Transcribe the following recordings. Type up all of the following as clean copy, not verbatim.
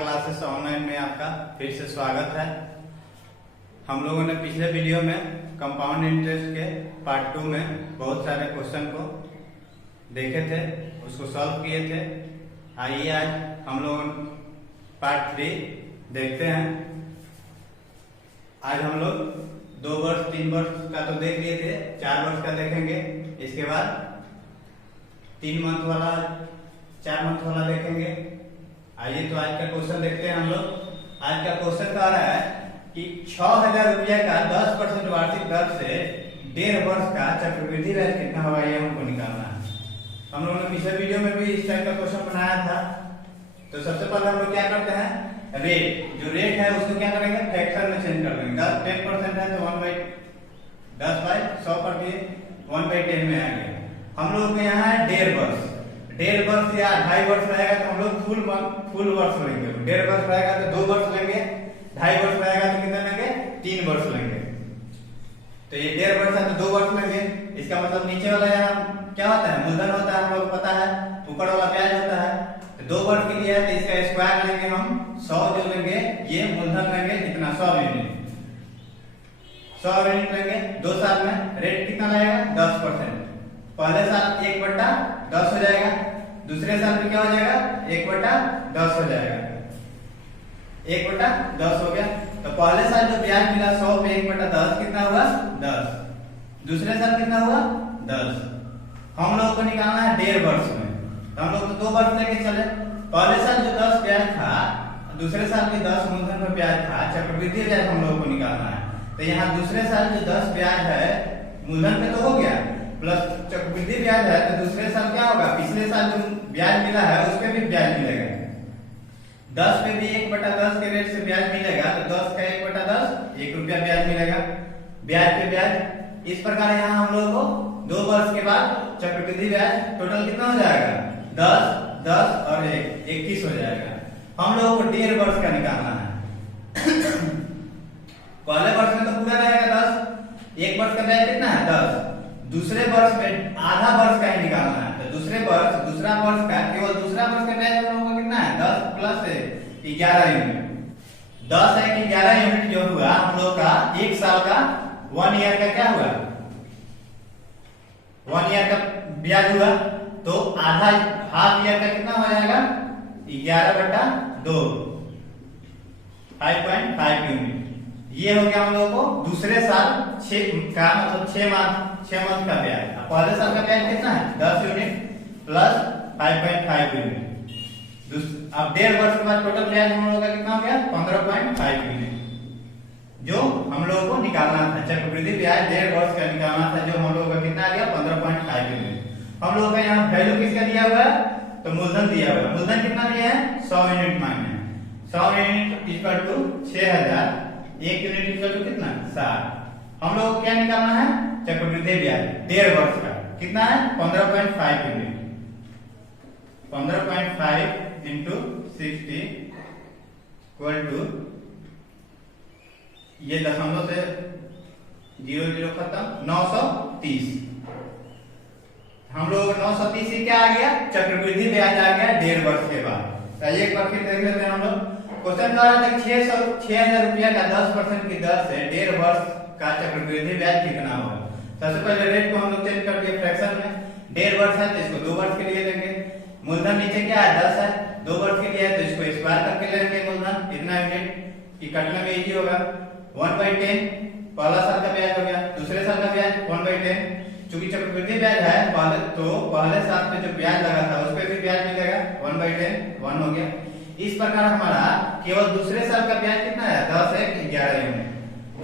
Classes online में आपका फिर से स्वागत है। हम लोगों ने पिछले वीडियो में कंपाउंड इंटरेस्ट के पार्ट 2 में बहुत सारे क्वेश्चन को देखे थे, उसको सॉल्व किए थे। आइए आज हम लोग पार्ट 3 देखते हैं। आज हम लोग 2 वर्ष 3 वर्ष का तो देख लिए थे, 4 वर्ष का देखेंगे। इसके बाद 3 मंथ वाला 4 मंथ वाला देखेंगे। आइए तो आज का क्वेश्चन देखते हैं हम लोग। आज का क्वेश्चन कह रहा है कि 6,000 रुपया का 10% वार्षिक दर से 1.5 वर्ष का चक्रवृद्धि ब्याज कितना होगा, ये हमको निकालना है। हम लोगों ने पिछले वीडियो में भी इस टाइप का क्वेश्चन बनाया था। तो सबसे पहले हम लोग क्या करते हैं, रेट जो रेट है उसको क्या करेंगे, फैक्टर में चेंज कर देंगे। 10% है तो 1/10/100 कर दिए, 1/10 में आ गया। हम लोग के यहाँ है 1.5 वर्ष। 1.5 वर्ष या 2.5 वर्ष रहेगा तो हम लोग फुल वर्ष लेंगे। 1.5 वर्ष रहेगा तो 2 वर्ष लेंगे, 2.5 वर्ष रहेगा तो कितने लेंगे, 3 वर्ष लेंगे। तो ये 1.5 वर्ष है तो 2 वर्ष लेंगे। इसका मतलब नीचे वाला यहाँ क्या होता है, मूलधन होता है, हम लोग को पता है। ऊपर वाला ब्याज होता है। तो 2 वर्ष के लिए है तो इसका स्क्वायर लेंगे हम, 100 जो लेंगे, ये मूलधन लेंगे कितना, 100 यूनिट। 100 यूनिट लेंगे। 2 साल में रेट कितना लगेगा, 10%। पहले साल 1/10 हो जाएगा, दूसरे साल में क्या हो जाएगा, 1/10 हो जाएगा। 1/10 हो गया। तो पहले साल जो ब्याज मिला 100 पे 1/10 कितना हुआ, 10। दूसरे साल कितना हुआ, 10। हम लोग को निकालना है 1.5 वर्ष में। तो हम लोग तो 2 वर्ष लेके चले। पहले साल जो 10 ब्याज था, दूसरे साल में 10 मूलधन पर ब्याज था, चक्रवृद्धि ब्याज हम लोग को निकालना है। तो यहाँ दूसरे साल जो 10 ब्याज है मूलधन पे तो हो गया, प्लस चक्रवृद्धि ब्याज है तो दूसरे साल क्या होगा, पिछले साल जो ब्याज मिला है उस पे भी ब्याज मिलेगा। 10 पे भी 1/10 के रेट से ब्याज मिलेगा तो 10 का 1/10 1 रुपया ब्याज मिलेगा, ब्याज पे ब्याज। इस प्रकार यहाँ हम लोग को 2 वर्ष के बाद चक्रवृद्धि ब्याज टोटल कितना हो जाएगा, 10 10 और 1 21 हो जाएगा। हम लोगों को 1.5 वर्ष का निकालना है। पहले वर्ष में तो पूरा रहेगा 10, 1 वर्ष का ब्याज कितना है, 10। दूसरे वर्ष में आधा वर्ष का ही निकालना है। तो दूसरा वर्ष का केवल दूसरा वर्ष का ब्याज हम लोगों को कितना है, 10 प्लस 11 यूनिट। 10 है कि 11 यूनिट जो हुआ हम लोग का 1 साल का 1 ईयर का क्या हुआ, 1 ईयर का ब्याज हुआ। तो आधा हाफ ईयर का कितना हो जाएगा, 11/2 5.5 यूनिट। ये हो गया हम लोगों को दूसरे साल 6 का मतलब 6 मंथ का ब्याज। पहले साल का ब्याज कितना है, 10 यूनिट प्लस 5.5 यूनिट। अब 1.5 वर्ष के बाद टोटल ब्याज हम लोगों का कितना हो गया, 15.5 यूनिट, जो हम लोगों को निकालना था। चक्रवृद्धि ब्याज 1.5 वर्ष का निकालना था, जो हम लोगों का कितना आ गया, 15.5 यूनिट। हम लोगों का यहाँ वैल्यू किसका दिया हुआ है, तो मूलधन दिया हुआ है। मूलधन कितना दिया है, 100 यूनिट मांगे। 100 unit equal to 6,000, 1 unit equal to कितना, 60। हम लोग को क्या निकालना है, चक्रवृद्धि ब्याज 1.5 वर्ष का कितना है, 15.5 यूनिट। 15.5 इंटू 60 इक्वल टू, ये दशमलव से 0 खत्म, 930। हम लोग 930 ही क्या आ गया, चक्रवृद्धि ब्याज आ गया 1.5 वर्ष के बाद। एक बार फिर देख लेते हैं हम लोग। क्वेश्चन कह रहा था 6,000 रुपया का 10% की दर से 1.5 वर्ष का चक्रवृद्धि ब्याज कितना होगा। सबसे पहले रेट को हम लोग चेंज कर दिए फ्रैक्शन में। 1.5 वर्ष है तो इसको 2 वर्ष के लिए लेंगे। मूलधन नीचे क्या है, 10 है, 2 वर्ष के लिए है तो इसको स्क्वायर करके लेंगे मूलधन इतना यूनिट, कि कटने में इजी होगा। 1/10 पहला साल का ब्याज हो गया, दूसरे साल का ब्याज 1/10। चूंकि चक्रवृद्धि ब्याज है पहले साल पे जो ब्याज लगा था उस पे भी ब्याज मिलेगा, 1/10 1 हो गया। इस प्रकार हमारा केवल दूसरे साल का ब्याज कितना है, 10 है 11 यूनिट।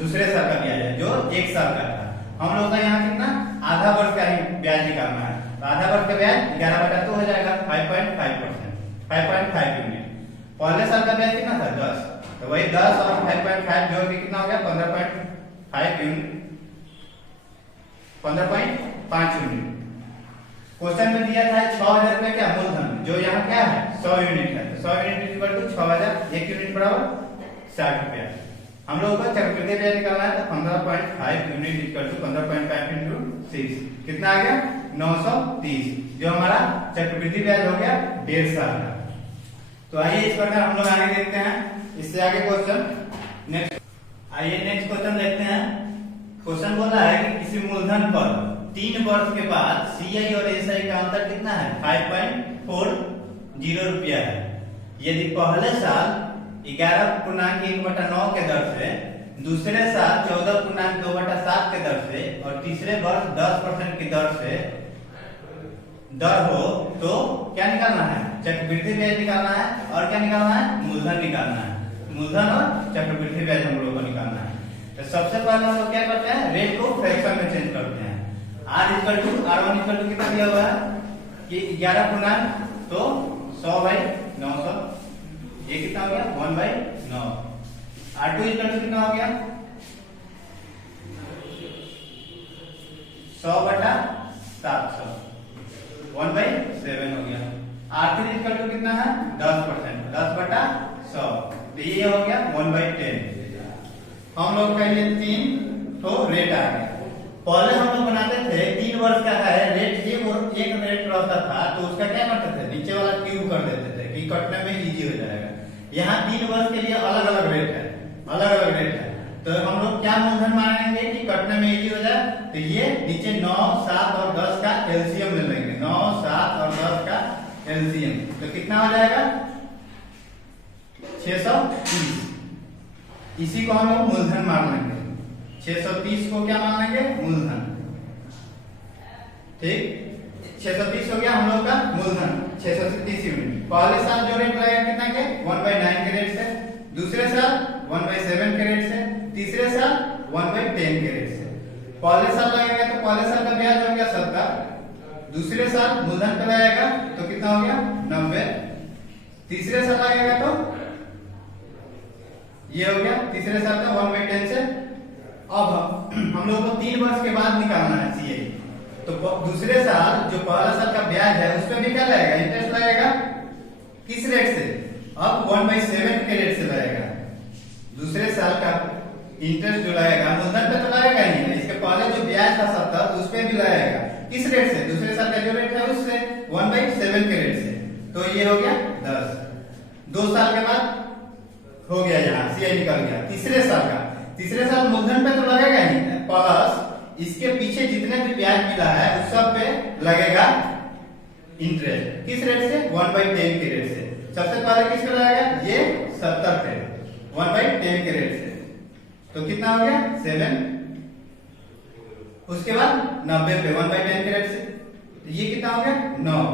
दूसरे साल का ब्याज है जो 1 साल का था। हम लोग का यहाँ कितना, आधा वर्ष का ही ब्याज निकालना है। तो आधा वर्ष का ब्याज 11/2 हो जाएगा, 5.5%, 5.5 यूनिट। पहले साल का ब्याज कितना था, 10। तो वही 10 और 5.5 जोड़ के कितना हो गया, 15.5 यूनिट, 15.5 यूनिट। क्वेश्चन में दिया था 6,000 रुपए क्या मूलधन, जो यहाँ क्या है, 100 यूनिट है। तो 100 यूनिट इक्वल टू 6,000, 1 यूनिट बराबर 60 रुपया। हम लोगों को चक्रवृद्धि ब्याज निकालना है तो 15.5 यूनिट इक्वल टू 15.5 इंटू 6 कितना आ गया, 930, जो हमारा चक्रवृद्धि ब्याज हो गया 1.5 साल का। तो आइए इस प्रकार हम लोग आगे देखते हैं, इससे आगे क्वेश्चन नेक्स्ट। आइए नेक्स्ट क्वेश्चन देखते हैं। क्वेश्चन बोला है कि किसी मूलधन पर 3 वर्ष के बाद सीआई और एसआई का अंतर कितना है? 5.40 रुपया है। यदि पहले साल 11.1/9 के दर से, दूसरे साल 14.2/7 के दर से और तीसरे वर्ष 10% की दर से दर हो तो क्या निकालना है? चक्रवृद्धि ब्याज निकालना है और क्या निकालना है? मूलधन निकालना है। मूलधन और चक्रवृद्धि ब्याज हम लोगों को निकालना है। तो सबसे पहले हम लोग क्या करते हैं? रेट को फ्रैक्शन में चेंज करते हैं। R1 कितना दिया हुआ है कि 11 पूर्णांक तो 100/900, ये कितना हो गया? 1/9। R2 कितना हो गया? 100/700, 1/7 हो गया। R3 कितना है? 10%, 10/100, तो ये हो गया 1/10। हम लोग का ये 3 तो रेट आ गया। पहले हम लोग बनाते थे 3 वर्ष का है रेट, एक रेट रहता था तो उसका क्या करते थे? नीचे वाला क्यूब कर देते थे कि कटने में इजी हो जाएगा। यहाँ 3 वर्ष के लिए अलग अलग रेट है, अलग अलग रेट है। तो हम लोग क्या मूलधन मानेंगे कि कटने में इजी हो जाए? तो ये नीचे 9, 7 और 10 का एलसीएम ले लेंगे। 9, 7 और 10 का एलसीएम तो कितना हो जाएगा? 630। इसी को हम लोग मूलधन मान लेंगे। 630 को क्या मान लेंगे? मूलधन। ठीक, 630 हो गया हम लोग का मूलधन, 630 यूनिट। पहले साल जो रेट लगेगा कितना के? 1/9 के रेट से, दूसरे साल 1/7 के रेट से, तीसरे साल 1/10 के रेट से। पहले साल लगेगा तो पहले साल का ब्याज हो गया 70, दूसरे साल मूलधन पे लगेगा तो कितना हो गया? 90, तीसरे साल लगेगा तो ये हो गया तीसरे साल का 1/10 से। अब हम लोग को 3 वर्ष के बाद निकालना है सीए, तो दूसरे साल जो पहला साल का ब्याज है उस पर भी क्या लगेगा? इंटरेस्ट लगेगा। किस रेट से? अब 1/7 के रेट से लगेगा। दूसरे साल का इंटरेस्ट जो लगेगा मूलधन पे तो लगेगा ही नहीं, इसके पहले जो ब्याज था 70 उस पे भी लगेगा। किस रेट से? दूसरे साल का जो रेट है उससे 1/7 के रेट से, तो ये हो गया 10। 2 साल के बाद हो गया, यहाँ सीआई निकल गया। तीसरे साल मूलधन पे तो लगेगा ही, प्लस इसके पीछे जितने भी ब्याज मिला है उस सब पे लगेगा इंटरेस्ट। किस रेट से? 1/10 के रेट से। सबसे पहले किस पे लगेगा? ये 70 पे 1/10 के रेट से, तो कितना हो गया? 7। उसके बाद 90 पे 1/10 के रेट से, तो ये कितना हो गया? 9।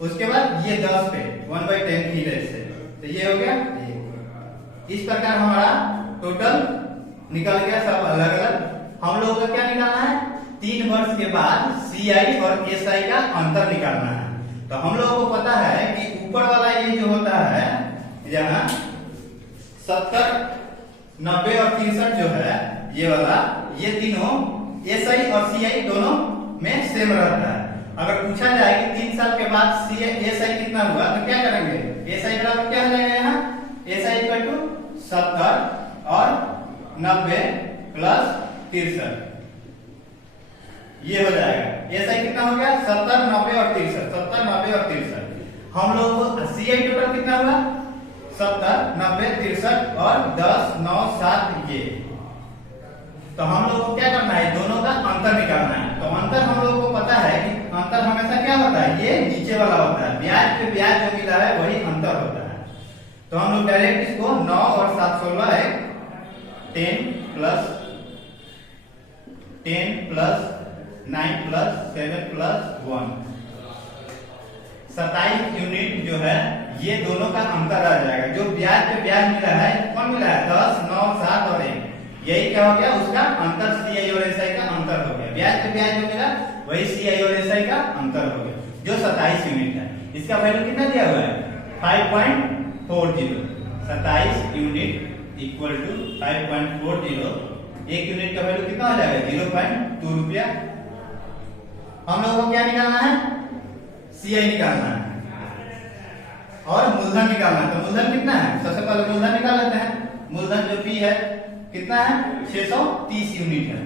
उसके बाद ये 10 पे 1/10 की रेट से, तो ये हो गया 1। इस प्रकार हमारा टोटल निकल गया, सब अलग अलग। हम लोगों को क्या निकालना है? 3 वर्ष के बाद सीआई और एसआई का अंतर निकालना है। तो हम लोगों को पता है कि ऊपर वाला ये जो होता है यहाँ 70, 90 और 63 जो है ये वाला, ये तीनों एसआई और सीआई दोनों में सेम रहता है। अगर पूछा जाए कि 3 साल के बाद सीआई एसआई कितना हुआ तो क्या करेंगे? एसआई बराबर क्या हो जाएगा? यहाँ एसआई इक्वल टू 70 और 90 प्लस 63, ये हो जाएगा। एसआई कितना हो गया? 70, 90 और 63, 70, 90 और 63। हम लोग को सीआई टोटल कितना हुआ? 70, 90, 63 और 10, 9, 7 ये। तो हम लोग को क्या करना है? दोनों का अंतर निकालना है। तो अंतर हम लोग को पता है कि अंतर हमेशा क्या होता है? ये नीचे वाला होता है, ब्याज पे ब्याज जो मिला है वही अंतर होता है। तो हम लोग डायरेक्ट इसको 9 और 7 16 है 10 प्लस 9 प्लस 7 प्लस 1, 27 यूनिट जो है ये दोनों का अंतर आ जाएगा। जो ब्याज पे ब्याज मिला है कौन मिला है? 10, 9, 7 और 1, यही क्या हो गया? उसका अंतर सीआई और एसआई का अंतर हो गया। ब्याज पे ब्याज जो मिला वही सीआई और एसआई का अंतर हो गया, जो 27 यूनिट है। इसका वैल्यू कितना दिया हुआ है? 5.40। 27 यूनिट इक्वल टू 5.40। एक यूनिट का वैल्यू कितना हो जाएगा? 0.2 रुपया। हम लोगों को क्या निकालना है? सीआई निकालना है और मूलधन निकालना है। तो मूलधन कितना है? सबसे पहले मूलधन निकाल लेते हैं। मूलधन जो पी है कितना है? 630 यूनिट है।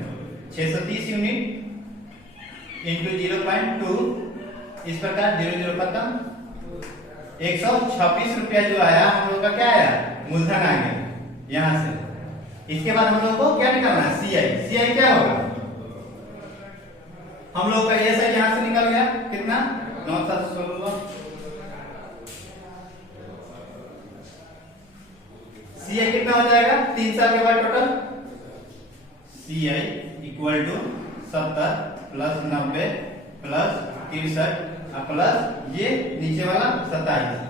630 यूनिट इंटू 0.2, इस प्रकार 0 0 खत्म, 126 रुपया जो आया हम लोग का क्या आया, मूलधन आ गया यहां से। इसके बाद हम लोग को क्या निकालना है, सीआई। सीआई क्या होगा, हम लोग का एसआई यहां से निकल गया कितना 9,716। सीआई कितना हो जाएगा 3 साल के बाद total, CI equal to 70 plus 90 plus 63 plus ये नीचे वाला 27,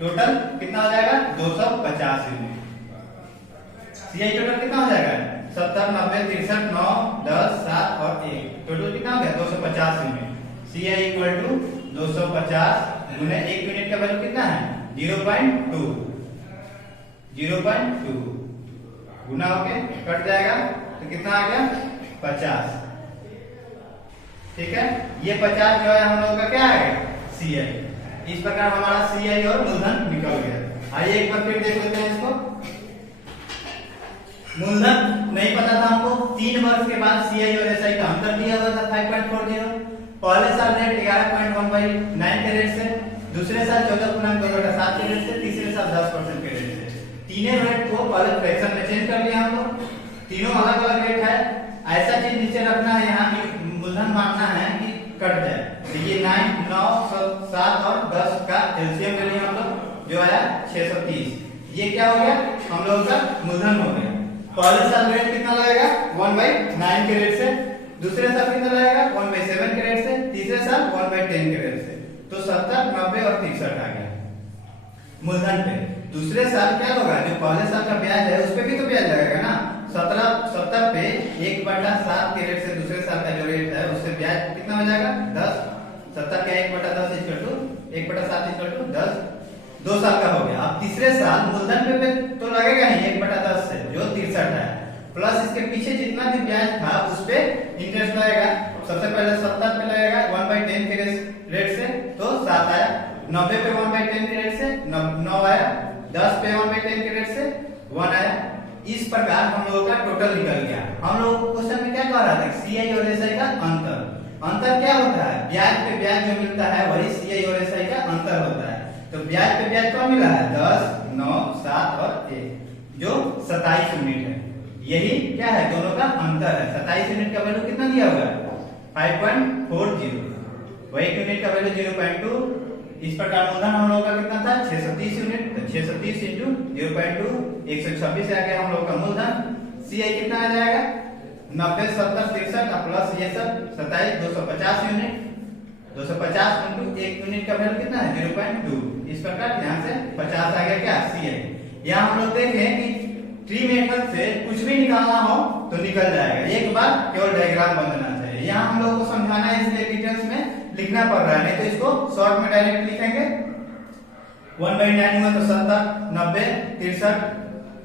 टोटल कितना हो जाएगा 250 यूनिट। सीआई टोटल कितना हो जाएगा 70 90 63 9 10 7 और 1, टोटल कितना हो गया 250 यूनिट। सीआई इक्वल टू 250 गुने 1 यूनिट का वैल्यू कितना है 0.2, 0.2 गुना होके कट जाएगा तो कितना आ गया 50। ठीक है, ये 50 जो है हम लोगों का क्या आ गया सीआई। इस प्रकार हमारा सीआई और मूलधन निकल गया। आइए एक बार फिर देख लेते हैं इसको। मूलधन नहीं पता था हमको, 3 वर्ष के बाद सीआई और एसआई का अंतर दिया हुआ था 5.40। पहले साल रेट 11.1/9 के रेट से, दूसरे साल 14.2/7 के रेट से, तीसरे साल 10% के रेट से। तीनों रेट को पहले फ्रैक्शन में चेंज कर लिया हम लोग, तीनों अलग अलग रेट है। ऐसा चीज नीचे रखना है यहाँ की मूलधन मानना है कि कट जाए, तो ये 9 9 7 और 10 का एलसीएम ले लिया हम लोग जो आया 630। ये क्या हो गया हम लोग का मूलधन हो गया। पहले साल रेट कितना लगेगा 1/9 के रेट से, दूसरे साल कितना लगेगा 1/7 के रेट से, तीसरे साल 1/10 के रेट से। तो 70 90 और 63 आ गया मूलधन पे। दूसरे साल क्या होगा, जो पहले साल का ब्याज है उस पे भी तो ब्याज लगेगा ना। 70 पे 1/7 के रेट से दूसरे साल का जो रेट है उससे ब्याज कितना हो जाएगा 10। 70 का 1/10 इक्वल टू 1/7 इक्वल टू 10, 2 साल का हो गया। अब तीसरे साल मूलधन पे तो लगेगा ही 1/10 से जो 63 है, प्लस इसके पीछे जितना भी ब्याज था उस पे इंटरेस्ट लगेगा। सबसे पहले 70 पे लगेगा 1/10 के रेट से तो 7 आया, 90 पे 1/10 के रेट से 9 आया, 10 पे 1/10 के रेट से 1 आया। इस प्रकार हम लोगों का टोटल निकल गया। हम लोग क्वेश्चन में क्या कह रहा था, सीआई और एसआई का अंतर। अंतर क्या होता है, ब्याज पे ब्याज जो मिलता है वही सीआई और एसआई का अंतर होता है। तो ब्याज पे ब्याज कौन मिला है 10 9 7 और 1 जो 27 यूनिट है। यही क्या है दोनों का अंतर है। 27 यूनिट का वैल्यू कितना दिया हुआ है 5.40, वही यूनिट का वैल्यू 0.2। इस प्रकार मूलधन हम लोग का कितना था 630 यूनिट, तो 630 इंटू 0.2 126 आ गया हम लोग का मूलधन। सीआई कितना आ जाएगा 90 70 63 प्लस ये सब 27 250 यूनिट, 250 इंटू 1 यूनिट का वैल्यू कितना है 0.2। इस प्रकार यहाँ से 50 आ गया क्या सीआई। यहाँ हम लोग देखें कि ट्री मेथड से कुछ भी निकालना हो तो निकल जाएगा, एक बार केवल डायग्राम बनाना चाहिए। यहाँ हम लोग को समझाना है इसलिए डिटेल्स में लिखना पड़ रहा है, नहीं तो इसको शॉर्ट में डायरेक्ट लिखेंगे। 1/9 हुआ तो 70 90 63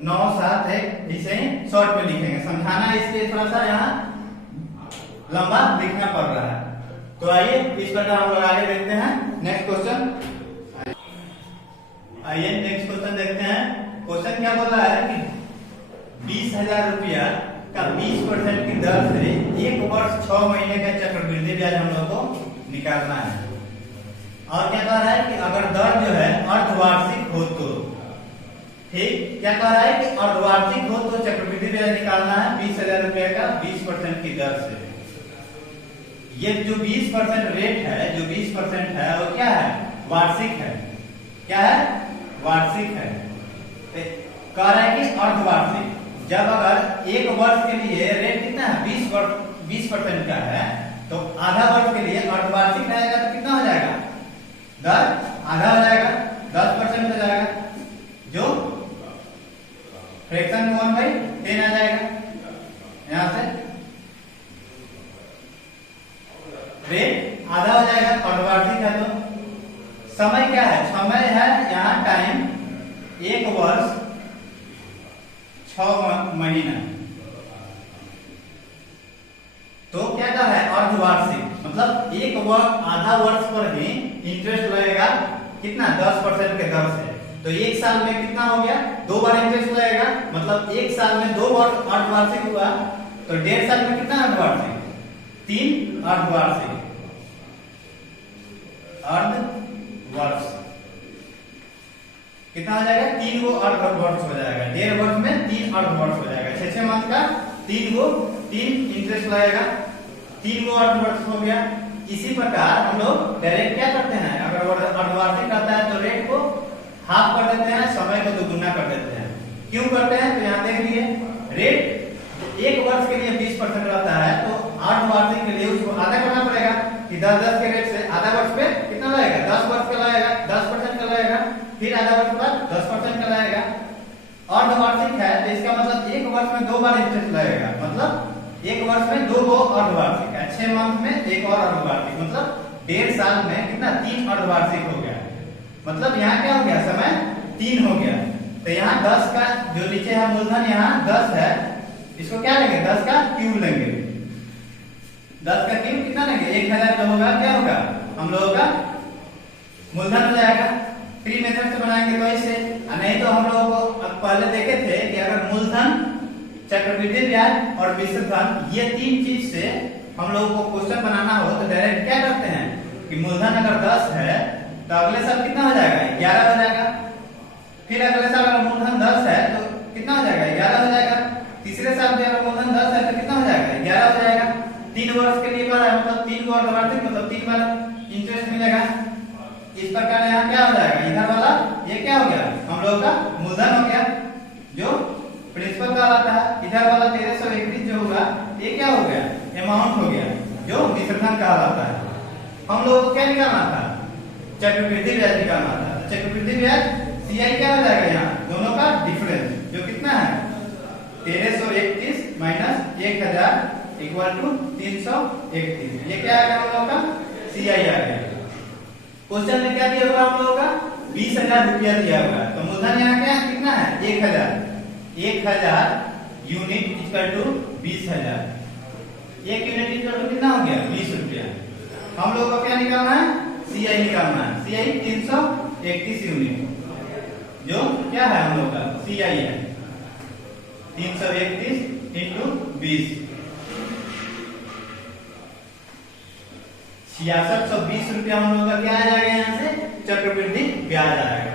9 7 1 इसे ही शॉर्ट में लिखेंगे। समझाना है इसलिए थोड़ा सा यहाँ लंबा लिखना पड़ रहा है। तो आइए इस प्रकार हम लोग आगे देखते हैं नेक्स्ट क्वेश्चन। आइए नेक्स्ट क्वेश्चन देखते हैं। क्वेश्चन क्या बोल रहा है कि 20,000 रुपया का 20% की दर से 1 वर्ष 6 महीने का चक्रवृद्धि ब्याज हम लोग को निकालना है। और क्या कह रहा है कि अगर दर जो है अर्धवार्षिक हो तो, ठीक क्या कह रहा है कि अर्धवार्षिक हो तो चक्रवृद्धि ब्याज निकालना है 20,000 रुपया का 20% की दर से। ये जो 20% रेट है, जो 20% है वो क्या है वार्षिक है। क्या है वार्षिक है। कह रहा है कि अर्धवार्षिक, जब अगर 1 वर्ष के लिए रेट कितना है 20% का है तो आधा वर्ष के लिए अर्धवार्षिक रहेगा तो कितना हो जाएगा दर आधा हो जाएगा 10% हो जाएगा, जो फ्रैक्शन में 1/10 आ जाएगा। यहां से रेट आधा हो जाएगा अर्धवार्षिक है। तो समय क्या है, समय है यहाँ टाइम 1 वर्ष 6 महीना। तो क्या कर रहा है अर्धवार्षिक, मतलब 1 वर्ष आधा वर्ष पर ही इंटरेस्ट लगेगा कितना 10% के दर से। तो 1 साल में कितना हो गया 2 बार इंटरेस्ट लगेगा, मतलब 1 साल में 2 वर्ष अर्धवार्षिक हुआ। तो 1.5 साल में कितना अर्धवार्षिक 3 अर्धवार्षिक। वर्ष। कितना हो जाएगा? 3 गो अर्ध वर्ष हो जाएगा। 1.5 वर्ष में 3 अर्ध वर्ष हो जाएगा। 6 मंथ का 3 इंटरेस्ट लगेगा, 3 गो अर्ध वर्ष हो गया। इसी प्रकार हम लोग डायरेक्ट क्या करते हैं, अगर अर्धवार्षिक आता है तो रेट को हाफ कर देते हैं, समय को दोगुना कर देते हैं। क्यों करते हैं? तो यहाँ देख लीजिए, रेट 1 वर्ष के लिए 20% रहता है, तो अर्धवार्षिक के लिए उसको आधा करना पड़ेगा कि 10-10 के रेट से आधा वर्ष पे कितना लगेगा? 10 वर्ष का लगेगा, 10% का लगेगा, फिर आधा वर्ष बाद 10% का लगेगा। अर्धवार्षिक है तो इसका मतलब 1 वर्ष में 2 बार इंटरेस्ट लगेगा, मतलब 1 वर्ष में 2 गो अर्धवार्षिक है। 6 मंथ में 1 और अर्धवार्षिक, मतलब 1.5 साल में कितना? 3 अर्धवार्षिक हो गया। मतलब यहाँ क्या हो गया? समय 3 हो गया। तो यहाँ 10 का जो नीचे है मूलधन, यहाँ 10 है, इसको क्या लेंगे? 10 का क्यूब लेंगे। 10 का क्यूब कितना लेंगे? 1000 जो होगा क्या होगा? हम लोगों का मूलधन हो जाएगा। फ्री मेथड से बनाएंगे तो ऐसे, नहीं तो हम लोगों को पहले देखे थे कि अगर मूलधन, चक्रवृद्धि ब्याज और मिश्र धन, ये 3 चीज से हम लोगों को क्वेश्चन बनाना हो तो डायरेक्ट क्या करते हैं कि मूलधन अगर 10 है तो अगले साल कितना हो जाएगा? 11 हो जाएगा। फिर अगले साल अगर मूलधन 10 है तो कितना हो जाएगा? 11 हो जाएगा। तीसरे साल भी अगर मूलधन 10 है तो कितना हो जाएगा? 11 हो जाएगा। 3 वर्ष के लिए बार है, मतलब 3 गो अर्धवार्षिक, मतलब 3 बार इंटरेस्ट मिलेगा। इस प्रकार यहाँ क्या हो जाएगा? इधर वाला ये क्या हो गया? हम लोगों का मूलधन हो गया जो प्रिंसिपल का आता है। इधर वाला 1331 जो होगा ये क्या हो गया? अमाउंट हो गया जो मिश्रधन कहलाता है। हम लोगों को क्या निकालना था? चक्रवृद्धि ब्याज निकालना था। चक्रवृद्धि ब्याज CI क्या हो जाएगा? यहाँ दोनों का डिफरेंस जो कितना है? 1331 माइनस 1000 इक्वल टू 331। ये क्या आ गया हम लोगों का? CI आ गया। क्वेश्चन में क्या दिया हुआ हम लोगों का? 20,000 रुपया दिया हुआ है। तो मूलधन यहाँ क्या कितना है? 1000 unit equal to 20,000। 1 unit equal to कितना हो गया? 20 रुपया। हम लोगों को क्या निकालना है? CI निकालना है। CI 331 यूनिट जो क्या है हम लोग का? CI है 331 इंटू 20, 6620 रुपया हम लोग का क्या आ जाएगा? यहाँ से चक्रवृद्धि ब्याज आएगा।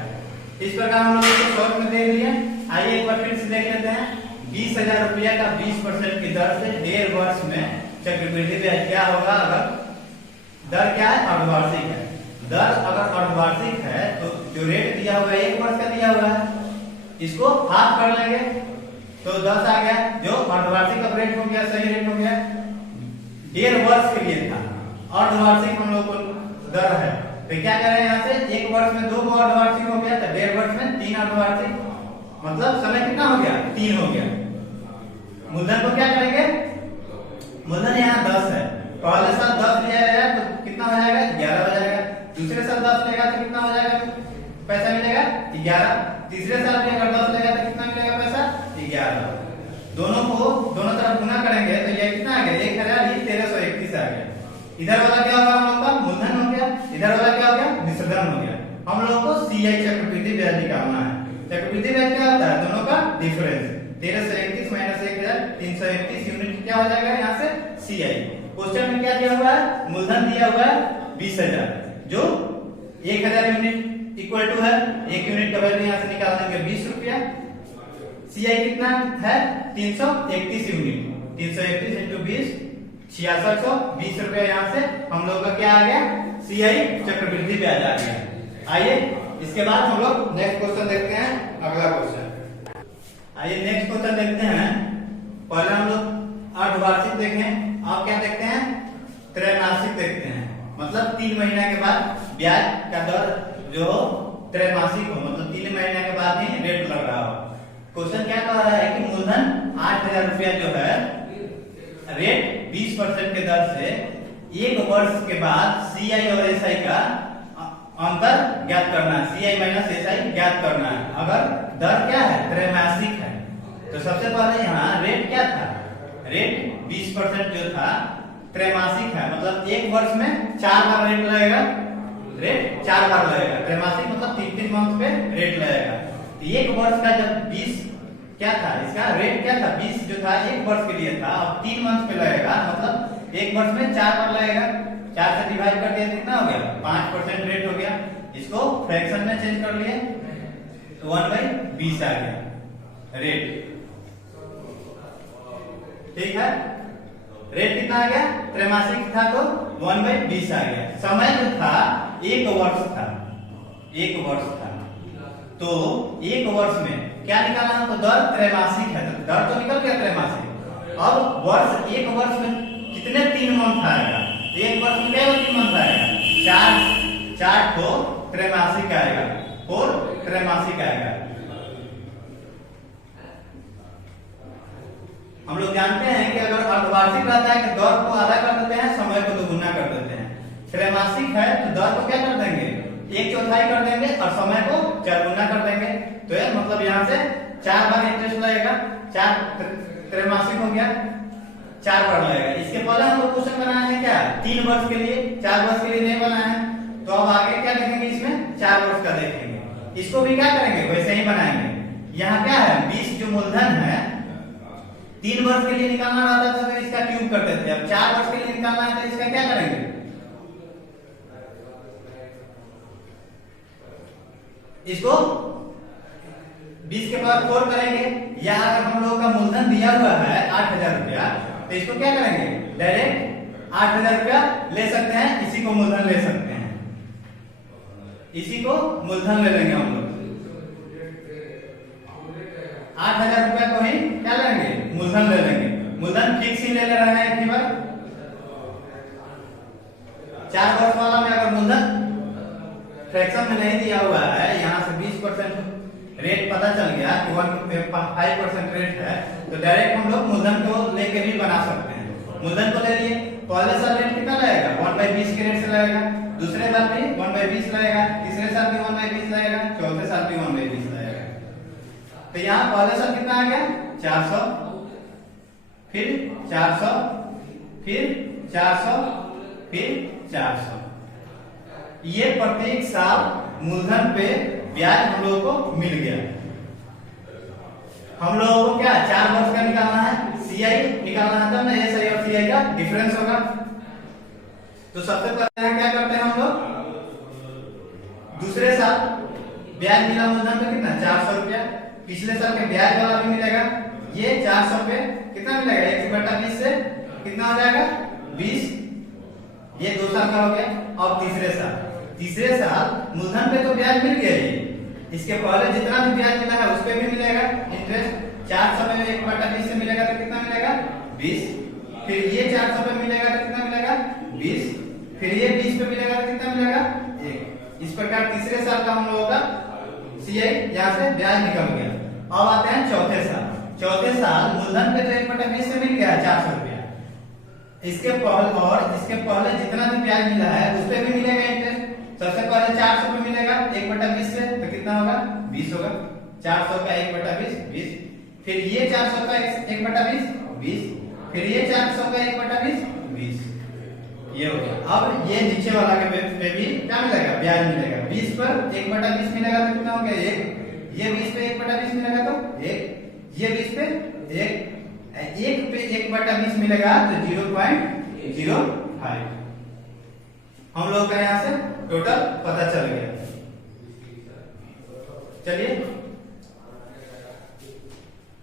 इस प्रकार हम लोगों को शॉर्ट में देख लिया। आइए एक बार फिर से देख लेते हैं। 20,000 रुपया का 20% की दर से 1.5 वर्ष में चक्रवृद्धि ब्याज क्या होगा? अगर दर क्या है? अर्धवार्षिक है। दर अगर अर्धवार्षिक है तो जो रेट दिया हुआ है 1 वर्ष का दिया हुआ है, इसको हाफ कर लेंगे तो 10 आ गया, जो अर्धवार्षिक का रेट हो गया, सही रेट हो गया। 1.5 वर्ष के लिए था, अर्धवार्षिक हम लोग को दर है तो क्या करें? यहाँ से 1 वर्ष में 2 गो अर्धवार्षिक हो गया, तो 1.5 वर्ष में 3 अर्धवार्षिक, मतलब समय कितना हो गया? 3 हो गया। मूलधन को क्या करेंगे? मूलधन यहाँ 10 है, पहले साल 10 लिया गया तो कितना हो जाएगा? 11 हो जाएगा। दूसरे साल 10 लेगा तो कितना हो जाएगा पैसा मिलेगा? 11। तीसरे साल भी अगर 10 लेगा तो कितना मिलेगा पैसा? 11। दोनों को दोनों तरफ गुना करेंगे तो ये कितना आ गया? 1000 ही 1331 आ गया। इधर वाला क्या होगा? हम लोग का मूलधन हो गया। इधर वाला क्या हो गया? मिश्रधन हो गया। हम लोगों को CI चक्रवृद्धि ब्याज निकालना है। चक्रवृद्धि ब्याज क्या होता है? दोनों का डिफरेंस। 1331 माइनस 1000 331 यूनिट क्या हो जाएगा? यहाँ से CI। क्वेश्चन में क्या दिया हुआ है? मूलधन दिया हुआ है 20,000 जो 1000 यूनिट इक्वल टू है 1 यूनिट का वैल्यू यहाँ से निकाल देंगे 20 रुपया। CI कितना है? 331 यूनिट। 331 इंटू 20 6620 रुपया। यहाँ से हम लोग का क्या आ गया? CI चक्रवृद्धि ब्याज आ गया। आइए इसके बाद हम लोग नेक्स्ट क्वेश्चन देखते हैं। अगला क्वेश्चन, आइए नेक्स्ट क्वेश्चन देखते हैं। पहले हम लोग अर्धवार्षिक देखें, अब क्या देखते हैं? त्रैमासिक देखते हैं, मतलब 3 महीना के बाद ब्याज का दर जो त्रैमासिक हो, मतलब 3 महीना के बाद ही रेट लग रहा हो। क्वेश्चन क्या कह रहा है कि मूलधन 8000 रुपया जो है रेट 20% के दर से 1 वर्ष के बाद CI और SI का अंतर ज्ञात करना है। CI माइनस SI ज्ञात करना है। अगर दर क्या है? त्रैमासिक है। तो सबसे पहले यहाँ रेट क्या था? रेट 20% जो था त्रैमासिक है, मतलब 1 वर्ष में 4 बार रेट लगेगा। रेट 4 बार लगेगा। त्रैमासिक मतलब 3-3 मंथ पे रेट लगेगा। 1 वर्ष का जब 20 क्या था? इसका रेट क्या था? 20 जो था 1 वर्ष के लिए था, अब 3 मंथ पे लगेगा, मतलब 1 वर्ष में 4 बार लगेगा। 4 से डिवाइड कर दिया कितना हो गया? 5% रेट हो गया। इसको फ्रैक्शन में चेंज कर लिए तो 1/20 आ गया रेट। ठीक है, रेट कितना आ गया? त्रैमासिक था तो 1/20 आ गया। समय जो था 1 वर्ष था, 1 वर्ष था। तो 1 वर्ष में क्या निकाला हमको? दर त्रैमासिक है, तो दर तो निकल गया त्रैमासिक। अब वर्ष, 1 वर्ष में कितने 3 मंथ आएगा? 1 वर्ष में केवल 3 मंथ आएगा। 4 तो त्रैमासिक आएगा, 4 त्रैमासिक आएगा। हम लोग जानते हैं कि अगर अर्धवार्षिक रहता है कि दर को आधा कर देते हैं, समय को दोगुना कर देते हैं। त्रैमासिक है तो दर को क्या कर देंगे? 1/4 कर देंगे और समय को 4 गुना कर देंगे। तो ये मतलब यहाँ से 4 बार इंटरेस्ट लगेगा। 4 त्रैमासिक हो गया, 4 बार लगेगा। इसके पहले हम लोग क्वेश्चन बनाए हैं क्या? 3 वर्ष के लिए, 4 वर्ष के लिए नहीं बनाए हैं। तो अब आगे क्या देखेंगे? इसमें 4 वर्ष का देखेंगे। इसको भी क्या करेंगे? वैसे ही बनाएंगे। यहाँ क्या है? 20 जो मूलधन है 3 वर्ष के लिए निकालना रहता था तो इसका क्यूब करते थे। अब 4 वर्ष के लिए निकालना है तो इसका क्या करेंगे? इसको 20 के पावर 4 करेंगे। या अगर हम लोगों का मूलधन दिया हुआ है 8000 रुपया तो इसको क्या करेंगे? डायरेक्ट 8000 रुपया ले सकते हैं, इसी को मूलधन ले सकते हैं, इसी को मूलधन ले लेंगे हम लोग। 8000 रुपया को ही क्या लेंगे? मूलधन ले लेंगे। मूलधन फिक्स ही ले रहे हैं एक ही बार। 4 वर्ष वाला में अगर मूलधन फ्रैक्शन में नहीं दिया हुआ है, यहाँ से 20% रेट पता चल गया कि 1.5% रेट है, तो डायरेक्ट हम लोग मूलधन को लेके भी बना सकते हैं। मूलधन को ले लिए, पहले साल रेट कितना लगेगा? 1/20 के रेट से लगेगा, दूसरे साल भी 1/20 लगेगा, तीसरे साल भी 1/20 लगेगा, चौथे साल भी 1/20 लगेगा। तो यहाँ पहले साल कितना आ गया? 400, फिर 400, फिर 400, फिर 400। ये प्रत्येक साल मूलधन पे ब्याज हम लोगों को मिल गया। हम लोगों को क्या 4 वर्ष का निकालना है, सीआई निकालना है, ना एसआई और सीआई का डिफरेंस होगा। तो सबसे पहले क्या करते हैं हम लोग? दूसरे साल ब्याज मिला मूलधन पे कितना? 400 रुपया। पिछले साल के ब्याज वाला भी मिलेगा। ये 400 पे कितना मिलेगा? 1/20 से कितना हो जाएगा? 20। ये 2 साल का हो गया। अब तीसरे साल मूलधन पे तो ब्याज मिल गया ही, इसके पहले जितना भी ब्याज मिला है उस पे भी मिलेगा इंटरेस्ट। 400 में 1/20 से मिलेगा तो कितना मिलेगा? 20। फिर ये 400 पे मिलेगा तो कितना मिलेगा? 20। फिर ये 20 पे मिलेगा तो कितना मिलेगा? 1। इस प्रकार तीसरे साल का हम लोगों का सीआई यहाँ से ब्याज निकल गया। अब आते हैं चौथे साल। चौथे साल मूलधन पे तो 1/20 से मिल गया 400 रुपया। इसके पहले जितना भी ब्याज मिला है उस पे भी मिलेगा इंटरेस्ट। सबसे पहले 400 पे मिलेगा 1/20 से तो कितना होगा? 20 होगा। 400 का 1/20 20। फिर ये 400 का 1/20 20। फिर ये 400 का 1/20 20। ये हो गया। अब ये नीचे वाला के पे भी क्या मिलेगा? ब्याज मिलेगा। 20 पर 1/20 मिलेगा तो कितना हो गया? 1। ये 20 पे 1/20 मिलेगा तो 1। ये 20 पे 1 पे 1/20 मिलेगा तो 0.05। हम लोग का यहाँ से टोटल पता चल गया। चलिए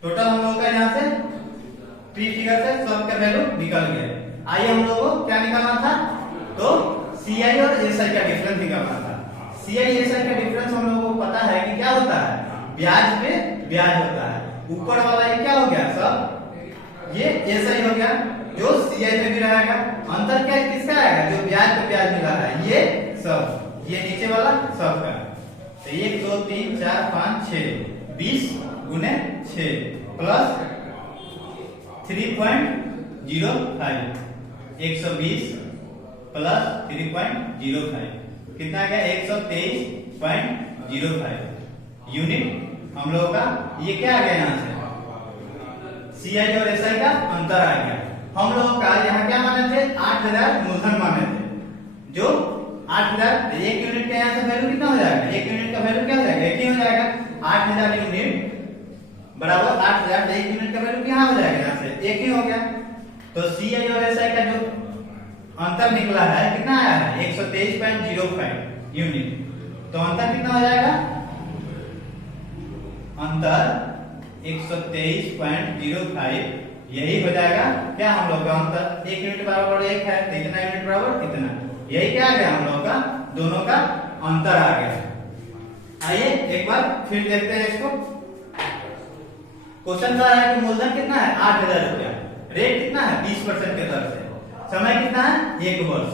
टोटल हम लोग का यहाँ से प्री फिगर से सब का वैल्यू निकल गया। आइए हम लोगों को क्या निकालना था? तो सीआई और एसआई का डिफरेंस निकालना था। सीआई एसआई का डिफरेंस हम लोगों को पता है कि क्या होता है? ब्याज पे ब्याज होता है। ऊपर वाला ये क्या हो गया? सब ये एसआई हो गया जो सीआई में भी रहेगा। अंतर क्या किसका आएगा? जो ब्याज पे ब्याज मिला है ये सब, ये नीचे वाला सब का। तो 1 2 3 4 5 6 20 गुने 6 प्लस 3.05 120 प्लस 3.05 कितना आ गया? 123.05 यूनिट हम लोगों का। ये क्या आ गया? यहाँ से सीआई और एसआई का अंतर आ गया। हम लोग का यहाँ क्या माने थे? 8000 मूलधन माने थे। जो 8000 एक यूनिट का यहाँ से वैल्यू कितना हो जाएगा? एक यूनिट का वैल्यू क्या हो जाएगा? एक ही हो जाएगा। 8000 यूनिट बराबर 8000, एक यूनिट का वैल्यू यहाँ हो जाएगा, यहाँ से एक ही हो गया। तो सीआई और एसआई का जो अंतर निकला है कितना आया है? 123.05 यूनिट। तो अंतर कितना हो जाएगा? अंतर 123.05 यही हो जाएगा क्या हम लोग का अंतर। 1 यूनिट बराबर 1 है तो इतना यूनिट बराबर इतना, यही क्या आ गया हम लोग का दोनों का अंतर आ गया। आइए एक बार फिर देखते हैं इसको। क्वेश्चन का है कि मूलधन कितना है 8,000 रुपया, रेट कितना है 20% के दर से, समय कितना है 1 वर्ष,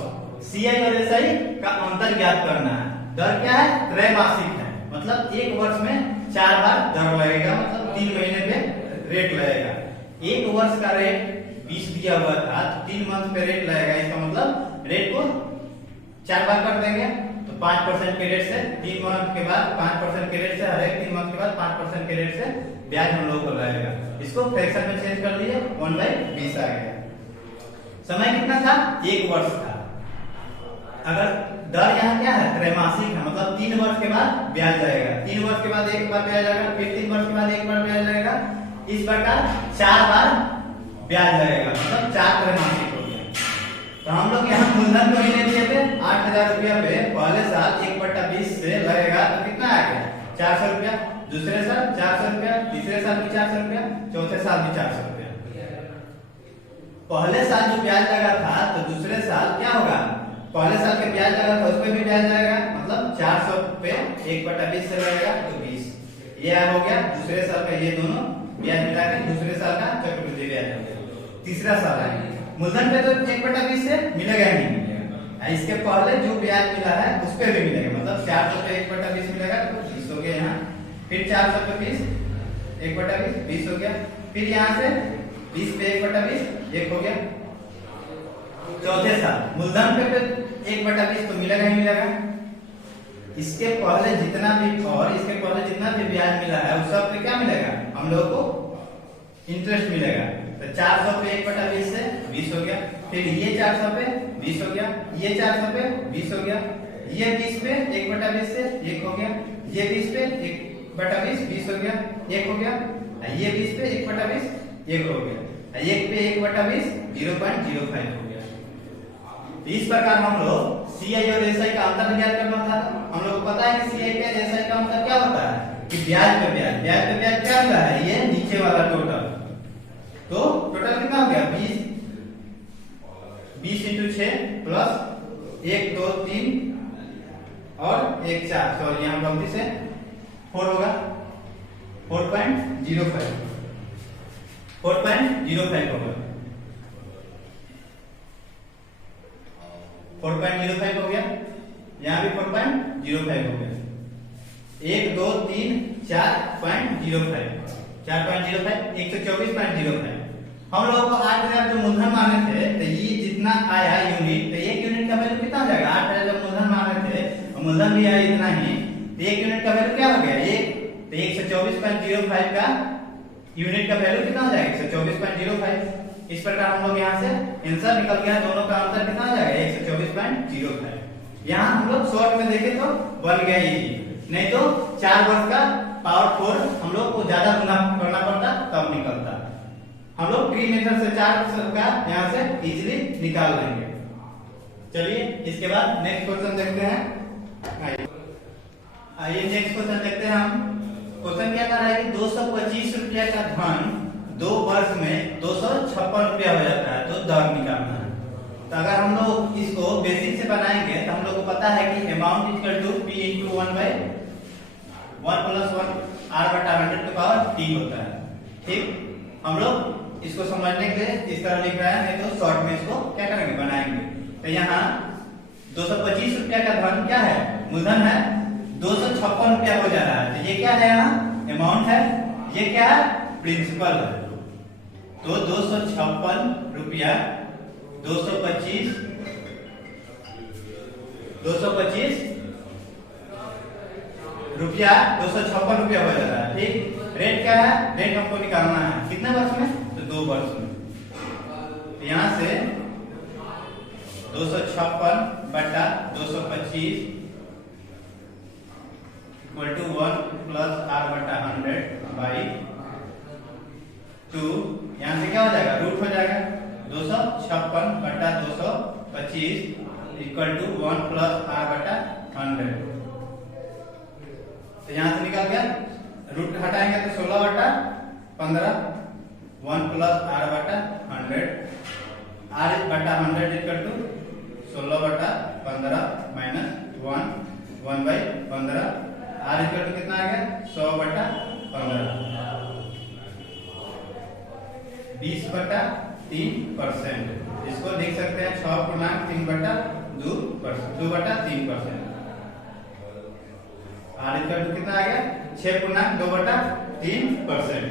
सीआई और एसआई का अंतर ज्ञात करना है। दर क्या है त्रैमासिक है, मतलब 1 वर्ष में 4 बार दर लगेगा, मतलब 3 महीने पे रेट लगेगा। 1 वर्ष का रेट 20 दिया हुआ था, 3 मंथ पे रेट लगेगा, इसका मतलब रेट को 4 बार कर देंगे तो 5% के रेट से 3 मंथ के बाद 5% के रेट से हर एक 3 मंथ के बाद 5% के रेट से ब्याज हम लोग को लगेगा। इसको फ्रैक्शन में चेंज कर लीजिए 1/20 आ गया। समय कितना था 1 वर्ष था। अगर दर यहाँ क्या है त्रैमासिक है, मतलब 3 वर्ष के बाद ब्याज लगेगा, 3 वर्ष के बाद 1 बार ब्याज लगेगा, फिर 3 वर्ष के बाद 1 बार ब्याज लगेगा, इस प्रकार 4 बार ब्याज लगेगा, मतलब 4 त्रैमासिक हो गया। तो हम लोग यहाँ मूलधन को ही ले लिए थे 8,000 रुपया पे, पहले साल 1/20 से लगेगा तो कितना आ गया 400 रुपया, दूसरे साल 400 रुपया, तीसरे साल भी 400 रुपया, चौथे साल भी 400 रुपया। पहले साल जो ब्याज लगा था तो दूसरे साल क्या होगा, पहले साल के ब्याज लगा था उसमें भी ब्याज लगेगा, मतलब 400 पे 1/20 से लगेगा तो 20, ये हो गया दूसरे साल का, ये दोनों ब्याज मिला के दूसरे साल का चक्रवृद्धि ब्याज हो गया। तीसरा साल है मूलधन पे तो 1/20 से मिलेगा ही नहीं मिलेगा, इसके पहले जो ब्याज मिला है उस पे भी मिलेगा, मतलब 400 पे 1/20 मिलेगा तो 20 हो गया यहाँ, फिर 400 पे 20 1/20 20 हो गया, फिर यहाँ से 20 पे 1/20 1 हो गया। चौथे साल मूलधन पे 1/20 तो मिलेगा ही मिलेगा, इसके पहले जितना भी और इसके पहले जितना भी ब्याज मिला है उस सब पे क्या मिलेगा हम लोग को इंटरेस्ट मिलेगा। तो 400 पे 1/20 से 20 हो गया, फिर ये 400 पे 20 हो गया, ये 400 पे 20 हो गया, ये 20 पे 1/20 से 1 हो गया, ये 20 पे 1/20 20 हो गया 1 हो गया, ये 20 पे 1/20 1 हो गया, 1 पे 1/20 0.05 हो गया। इस प्रकार हम लोग सीआई और एसआई का अंतर ज्ञात करना था। हम लोग को पता है कि सीआई पे एसआई का अंतर क्या होता है कि ब्याज पे ब्याज, ब्याज पे ब्याज क्या मिला है ये नीचे वाला टोटल, तो टोटल कितना हो गया 20 into 6 प्लस 1 2 3 और 1 4, सॉरी यहाँ गलती से 4 होगा 4.05 होगा, हो गया, यहाँ भी 4.05 हो गया, 1 2 3 4.05 124.05। हम लोगों को 8,000 जो मूलधन माने थे तो ये जितना आया यूनिट, तो 1 यूनिट का वैल्यू कितना हो जाएगा, 8,000 जब मूलधन माने थे और मूलधन भी आया इतना ही, तो 1 यूनिट का वैल्यू क्या हो गया 1, तो 124.05 का यूनिट का वैल्यू कितना हो जाएगा 124.05। इस प्रकार हम लोग यहाँ से आंसर निकल गया, दोनों का अंतर कितना हो जाएगा 124.05। यहाँ हम लोग शॉर्ट में देखें तो बन गया ये, नहीं तो 4 वर्ष का पावर 4 हम लोग को ज्यादा गुना करना पड़ता तब निकलता। हम लोग ट्री मेथड से 4 का यहाँ से इजीली निकाल लेंगे। चलिए इसके बाद नेक्स्ट क्वेश्चन देखते हैं। आइए नेक्स्ट क्वेश्चन देखते हैं हम। क्वेश्चन क्या कर रहा है कि 225 रुपया का धन 2 वर्ष में 256 रुपया हो जाता है, तो दर निकालना है। तो अगर हम लोग इसको बेसिक से बनाएंगे तो हम लोग को पता है कि amount equal to p into 1/1 plus 1 r/100 की पावर t होता है। ठीक, हम लोग इसको समझने के लिए इस तरह लिख रहे हैं, नहीं तो शॉर्ट में इसको क्या करेंगे बनाएंगे। तो यहाँ 225 रुपया का धन क्या है मूलधन है, 256 रुपया हो जा रहा है, तो ये क्या है यहाँ अमाउंट है, ये क्या है प्रिंसिपल है। तो 256 रुपया 225 रुपया 256 रुपया हो जा रहा है। ठीक, रेट क्या है, रेट हमको निकालना है कितने वर्ष में, तो 2 वर्ष में। तो यहाँ से 256 बटा 225 equal to 1 plus r/100 by 2, यहाँ से क्या हो जाएगा रूट हो जाएगा, 256 बटा 225 इक्वल टू 1 प्लस r/100। तो यहाँ से निकल गया, रूट हटाएंगे तो 16/15, 1 प्लस r बटा 100, r बटा 100 equal to 16/15 minus 1/15, r equal to कितना आ गया 100/15, 20/3%। इसको लिख सकते हैं 6.3/2%। r इक्वल टू कितना आ गया 6.2/3%।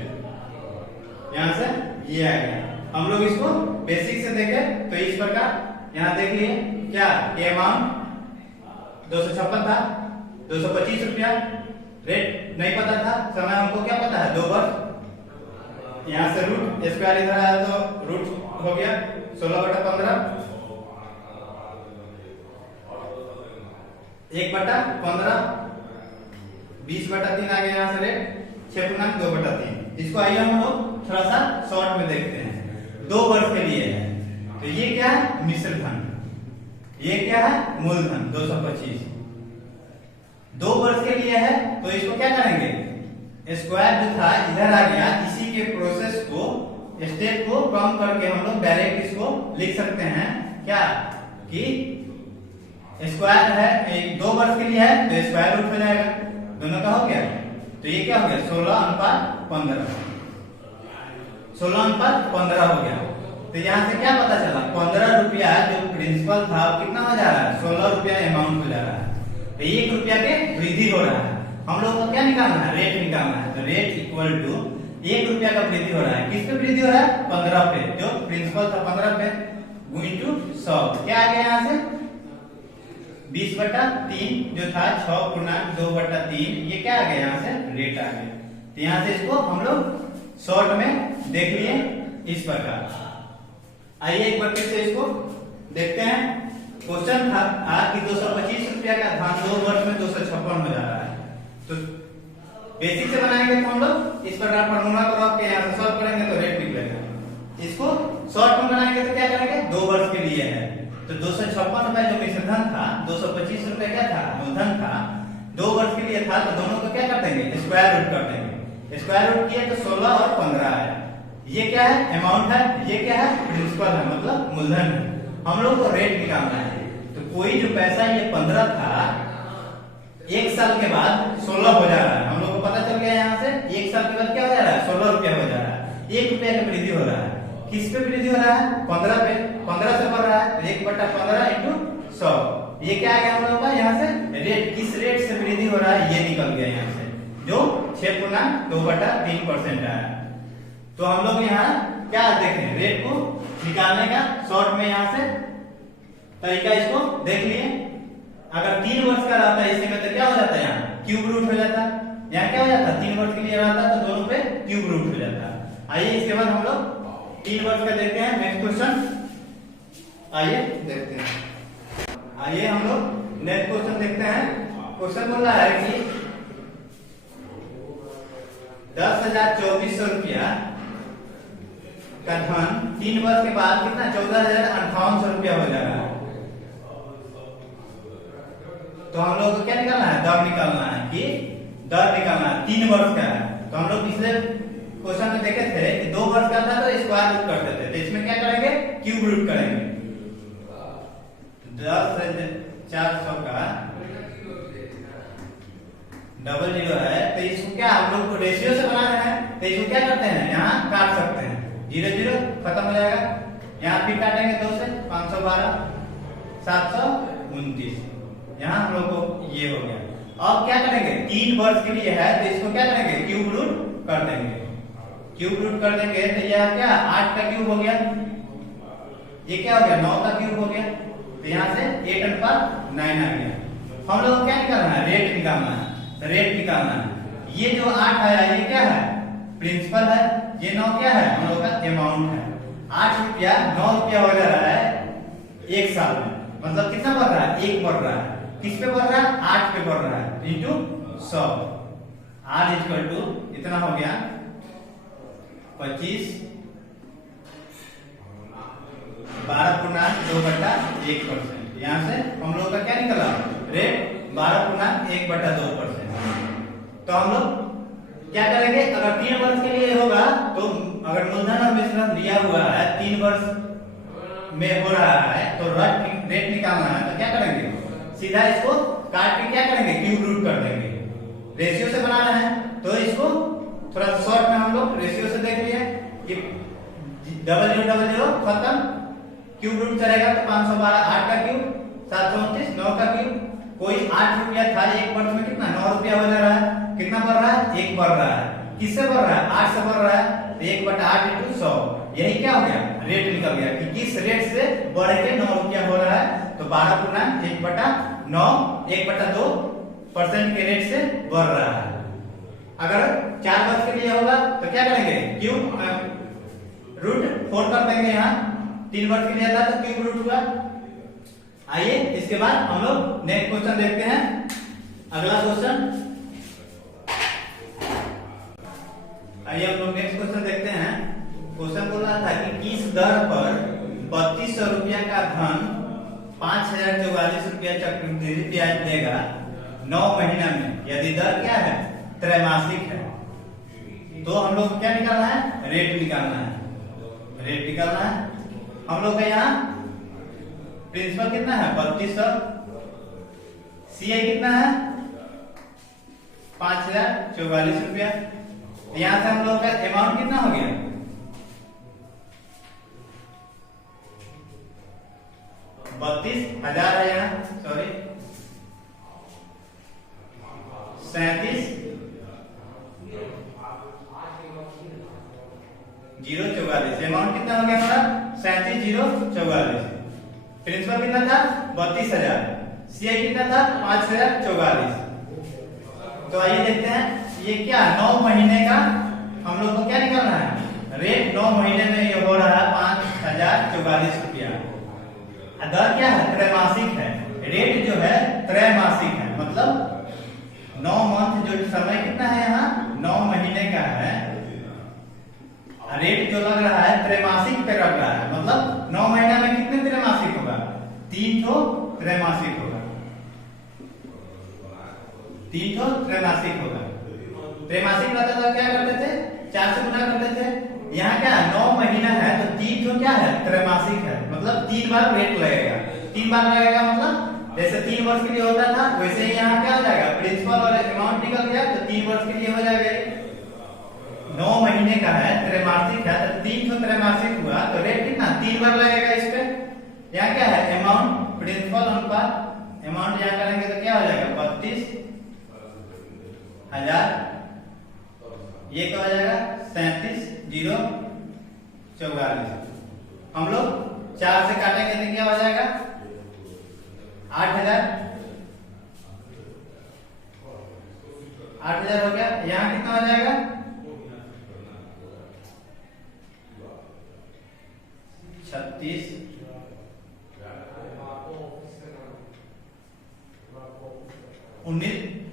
यहाँ से ये आ गया। हम लोग इसको बेसिक से देखें तो इस प्रकार यहाँ देख लिए क्या ये अमाउंट 256 था, 225 रुपया, रेट नहीं पता था, समय हमको क्या पता है 2 वर्ष। यहाँ से रूट स्क्वायर इधर आया तो रूट हो गया 16/15, 1/15, 20/3 आ गया। यहाँ से रेट 6.2/3। इसको आइए हम लोग थोड़ा सा शॉर्ट में देखते हैं। 2 वर्ष के लिए है तो ये क्या है मिश्र धन, ये क्या है मूलधन 225। 2 वर्ष के लिए है तो इसको क्या करेंगे स्क्वायर जो था इधर आ गया, इसी के प्रोसेस को स्टेप को कम करके हम लोग डायरेक्ट इसको लिख सकते हैं क्या कि स्क्वायर है 2 वर्ष के लिए है तो स्क्वायर रूट हो जाएगा, दोनों का हो गया। तो ये क्या हो गया 16/15, 16/15 हो गया। तो यहाँ से क्या पता चला 15 रुपया जो प्रिंसिपल था कितना हो जा रहा है 16 रुपया अमाउंट हो जा रहा है। तो 1 रुपया के वृद्धि हो रहा है। हम लोग को क्या निकालना है रेट निकालना है। तो रेट इक्वल टू 1 रुपया का वृद्धि हो रहा है, किस पे वृद्धि हो रहा है 15 पे, जो प्रिंसिपल था 15 पे इनटू 100 क्या आ गया यहाँ से 20/3 जो था 6.2/3, ये क्या आ गया यहाँ से रेट आ गया। तो यहाँ से इसको हम लोग शॉर्ट में देख लिए इस प्रकार। आइए एक बार फिर से इसको देखते हैं। क्वेश्चन था कि 225 रुपया का धान 2 वर्ष में 256 हो जा रहा है। तो बेसिक से बनाएंगे तो हम लोग इस प्रकार फॉर्मूला को रख के यहाँ से सॉल्व करेंगे तो रेट निकलेगा। इसको शॉर्ट में बनाएंगे तो क्या करेंगे 2 वर्ष के लिए है तो 256 रुपए जो मिश्रधन था, 225 रुपए क्या था मूलधन था, 2 वर्ष के लिए था तो दोनों को क्या कर देंगे स्क्वायर रूट कर देंगे। स्क्वायर रूट किए तो 16 और 15 है। ये क्या है अमाउंट है, ये क्या है प्रिंसिपल है मतलब मूलधन है। हम लोग को रेट निकालना है। तो कोई जो पैसा ये 15 था 1 साल के बाद 16 हो जा रहा है। हम लोग को पता चल गया यहाँ से 1 साल के बाद क्या हो जा रहा है 16 रुपया हो जा रहा है। 1 रुपया का वृद्धि हो रहा है, किस पे वृद्धि हो रहा है 15 पे, 15 से बढ़ रहा है 1/15 इंटू 100। ये क्या आ गया हम लोग का यहाँ से रेट, किस रेट से वृद्धि हो रहा है ये निकल गया यहाँ से जो 6.2/3% आया। तो हम लोग यहाँ क्या देखें रेट को निकालने का शॉर्ट में यहाँ से तरीका इसको देख लिए। अगर 3 वर्ष का रहता है इससे तो क्या हो जाता है यहाँ क्यूब रूट हो जाता, यहाँ क्या हो जाता 3 वर्ष के लिए रहता तो दोनों पे क्यूब रूट हो जाता। आइए इसके बाद हम लोग 3 वर्ष का देखते हैं नेक्स्ट क्वेश्चन। आइए देखते हैं। आइए हम लोग नेक्स्ट क्वेश्चन देखते हैं। क्वेश्चन बोल रहा है कि 10,2400 रुपया का धन 3 वर्ष के बाद कितना 14,5800 रुपया हो जा रहा है। तो हम लोग को क्या निकालना है दर निकालना है कि दर निकालना है 3 वर्ष का है। तो हम लोग पिछले क्वेश्चन में देखे थे कि 2 वर्ष का था तो स्क्वायर रूट करते थे, तो इसमें क्या करेंगे क्यूब रूट करेंगे। 10,400 का 00 है तो इसको क्या हम लोग को रेशियो से बनाना है। तो इसको क्या करते हैं यहाँ काट सकते हैं, 0 0 खत्म हो जाएगा। यहाँ फिर काटेंगे 2 से 512 729, यहाँ हम लोग को ये हो गया। अब क्या करेंगे 3 वर्ष के लिए है तो इसको क्या करेंगे क्यूब रूट कर देंगे। क्यूब रूट कर देंगे तो यह क्या 8 का क्यूब हो गया, ये क्या हो गया 9 का क्यूब हो गया। तो यहाँ से 8/9 आ गया। हम लोग को क्या निकालना है रेट निकालना है। तो रेट निकालना है, ये जो 8 आया ये क्या है प्रिंसिपल है, ये 9 क्या है हम लोग का अमाउंट है। 8 रुपया 9 रुपया हो जा रहा है 1 साल में, मतलब कितना बढ़ रहा है 1 बढ़ रहा है। किस पे बढ़ रहा है 8 पे बढ़ रहा है इंटू 100। r इक्वल टू इतना हो गया 25 12.2/1%। यहाँ से हम लोग का क्या निकला रेट 12.1/2%। तो हम लोग क्या करेंगे, अगर 3 वर्ष के लिए होगा तो अगर मूलधन और मिश्रण दिया हुआ है 3 वर्ष में हो रहा है तो रेट निकालना है, तो क्या करेंगे, सीधा इसको काट के क्या करेंगे, क्यूब रूट कर देंगे। रेशियो से बनाना है तो इसको थोड़ा शॉर्ट में हम लोग रेशियो से देख लिए कि 0000 खत्म, क्यूब रूट करेगा तो 512, 8 का क्यूब 729, 9 का क्यूब। कोई 8 रुपया था, एक वर्ष में कितना 9 रुपया हो जा रहा है, कितना बढ़ रहा है, 1 बढ़ रहा है। किससे बढ़ रहा है, 8 से बढ़ रहा है, तो 1/8 × 100, यही क्या हो गया, रेट निकल गया कि किस रेट से बढ़ के 9 रुपया हो रहा है। तो 12/1/9 1/2% के रेट से बढ़ रहा है। अगर 4 वर्ष के लिए होगा तो क्या करेंगे, क्यूब रूट 4 कर देंगे। यहाँ 3 वर्ष के लिए था तो क्यूब रूट हुआ। आइए इसके बाद हम लोग नेक्स्ट क्वेश्चन देखते हैं। अगला क्वेश्चन, आइए हम लोग नेक्स्ट क्वेश्चन देखते हैं। क्वेश्चन बोल रहा था कि किस दर पर 3200 रुपया का धन 5044 रुपया चक्रवृद्धि ब्याज देगा 9 महीना में, यदि दर क्या है, त्रैमासिक है। तो हम लोग क्या निकालना है, रेट निकालना है। रेट निकालना है हम लोग का, यहाँ प्रिंसिपल कितना है 3200, सीआई कितना है 5044 रुपया। यहां से हम लोग का अमाउंट कितना हो गया, 32,000 है यहाँ, सॉरी 37,044। अमाउंट कितना हो गया हमारा 37,044। प्रिंसिपल कितना था 32,000, सीआई कितना था 5044। तो आइए देखते हैं ये क्या 9 महीने का हम लोग को क्या निकालना है, रेट 9 महीने में ये हो रहा है 5044 रुपया। दर क्या है, त्रैमासिक है। रेट जो है त्रैमासिक है, मतलब 9 मंथ, जो समय कितना है यहाँ 9 महीने का है। रेट जो लग रहा है त्रैमासिक पे लग रहा है, मतलब 9 महीना में कितने त्रैमासिक होगा, 3 ठो त्रैमासिक होगा, 3 ठो त्रैमासिक होगा। त्रैमासिक रहता था क्या करते थे, 4 से गुना करते थे। यहाँ क्या 9 महीना है तो 3 ठो क्या है, त्रैमासिक है, मतलब 3 बार रेट लगेगा। 3 बार लगेगा मतलब जैसे 3 वर्ष के लिए होता था वैसे ही यहाँ क्या हो जाएगा, प्रिंसिपल और अमाउंट निकल गया तो 3 वर्ष के लिए हो जाएगा। 9 महीने का है, त्रैमासिक है, तो 3 ठो त्रैमासिक हुआ तो रेट कितना 3 बार लगेगा इस पे। यहाँ क्या है अमाउंट, प्रिंसिपल अनुपात, अमाउंट यहाँ करेंगे तो क्या हो जाएगा 32,000, ये क्या हो जाएगा 37,044। हम लोग 4 से काटेंगे तो क्या हो जाएगा 8,000, 8,000 हो गया। यहाँ कितना हो जाएगा 36,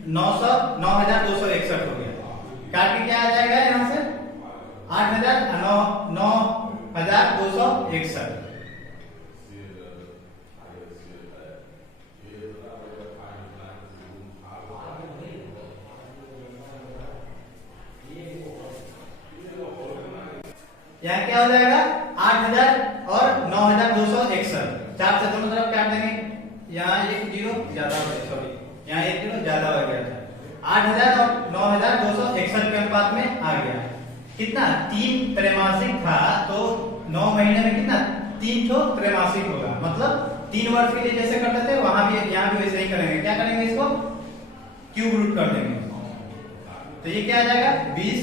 9,261 हो गया। काट के क्या आ जाएगा यहाँ से 8,000, 9,261। यहाँ क्या हो जाएगा 8,000 और 9,261, 4 से दोनों तरफ काट देंगे। यहाँ 1 0 ज्यादा हो गया, सॉरी यहाँ 1 0 ज्यादा हो गया था। 8,000 और 9,261 के अनुपात में आ गया। कितना 3 त्रैमासिक था तो 9 महीने में कितना 3 ठो त्रैमासिक होगा, मतलब 3 वर्ष के लिए जैसे करते थे वहां भी यहाँ भी वैसे ही करेंगे। क्या करेंगे, इसको क्यूब रूट कर देंगे तो ये क्या आ जाएगा 20,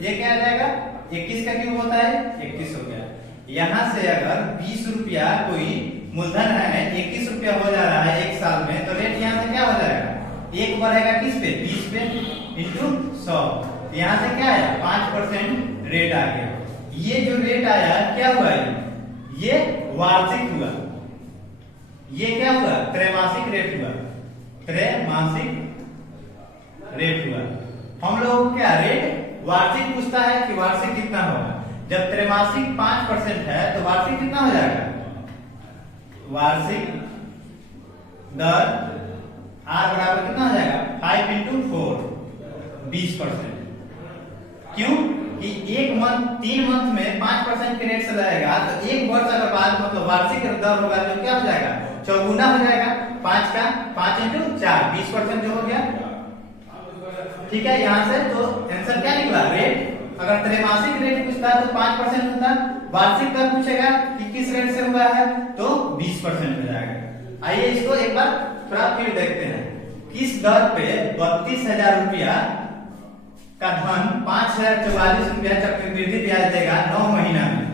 ये क्या आ जाएगा 21 का क्यूब होता है 21 हो गया। यहाँ से अगर 20 रुपया कोई मूलधन है 21 रुपया हो जा रहा है 1 साल में, तो रेट यहाँ से क्या हो जाएगा, 1 बढ़ेगा किस पे 20 पे इंटू 100। यहाँ से क्या आया 5% रेट आ गया। ये जो रेट आया क्या हुआ, ये वार्षिक हुआ, ये क्या हुआ त्रैमासिक रेट हुआ, त्रैमासिक रेट हुआ। हम लोग क्या रेट वार्षिक पूछता है कि वार्षिक कितना होगा। जब त्रैमासिक 5% है तो वार्षिक कितना हो जाएगा, वार्षिक दर R बराबर कितना हो जाएगा 5 × 4, 20%। क्यों कि एक मंथ 3 मंथ में 5% के रेट से रहेगा, तो एक वर्ष अगर बाद मतलब वार्षिक दर होगा तो क्या हो जाएगा, चौगुना हो जाएगा। 5 का 5 इंटू 4 20% जो हो गया। ठीक है, यहाँ से तो आंसर क्या निकला, रेट। अगर त्रैमासिक रेट पूछता है तो 5% होता, वार्षिक दर पूछेगा कि किस रेट से हुआ है तो 20% हो जाएगा। आइए इसको एक बार थोड़ा फिर देखते हैं। किस दर पे 32,000 रुपया का धन 5,044 रुपया चक्रवृद्धि ब्याज देगा 9 महीना में,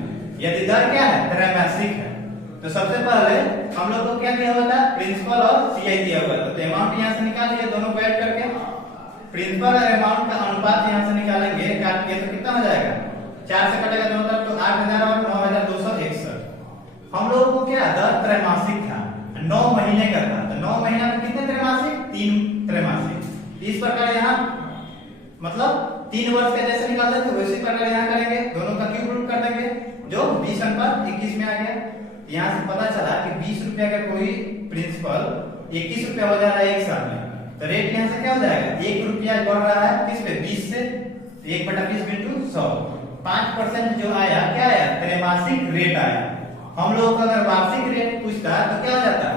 यदि दर क्या है, त्रैमासिक है। तो सबसे पहले हम लोग को क्या दिया हुआ था, प्रिंसिपल और सीआई दिया हुआ था। तो अमाउंट यहाँ से निकाल लिया, दोनों को ऐड करके प्रिंसिपल और अमाउंट का अनुपात यहाँ से निकालेंगे, काट के तो कितना हो जाएगा, 4 से कटेगा दोनों तरफ तो 8,000 और 9,261। हम लोगों को क्या दर त्रैमासिक था, 9 महीने का था, तो 9 महीना में कितने त्रैमासिक, 3 त्रैमासिक। इस प्रकार यहाँ मतलब 3 वर्ष का जैसे निकालते थे वैसे प्रकार यहाँ करेंगे, दोनों का क्यूब रूट कर देंगे जो 20/21 में आ गया। यहाँ से पता चला कि 20 रुपया का कोई प्रिंसिपल 21 रुपया हो जा रहा है एक साल में, तो रेट यहाँ से क्या हो जाएगा, 1 रुपया बढ़ रहा है किस पे, 20 से, 1/20 इंटू 100। 5% जो आया क्या आया, त्रैमासिक रेट आया। हम लोग अगर वार्षिक रेट पूछता तो क्या हो जाता,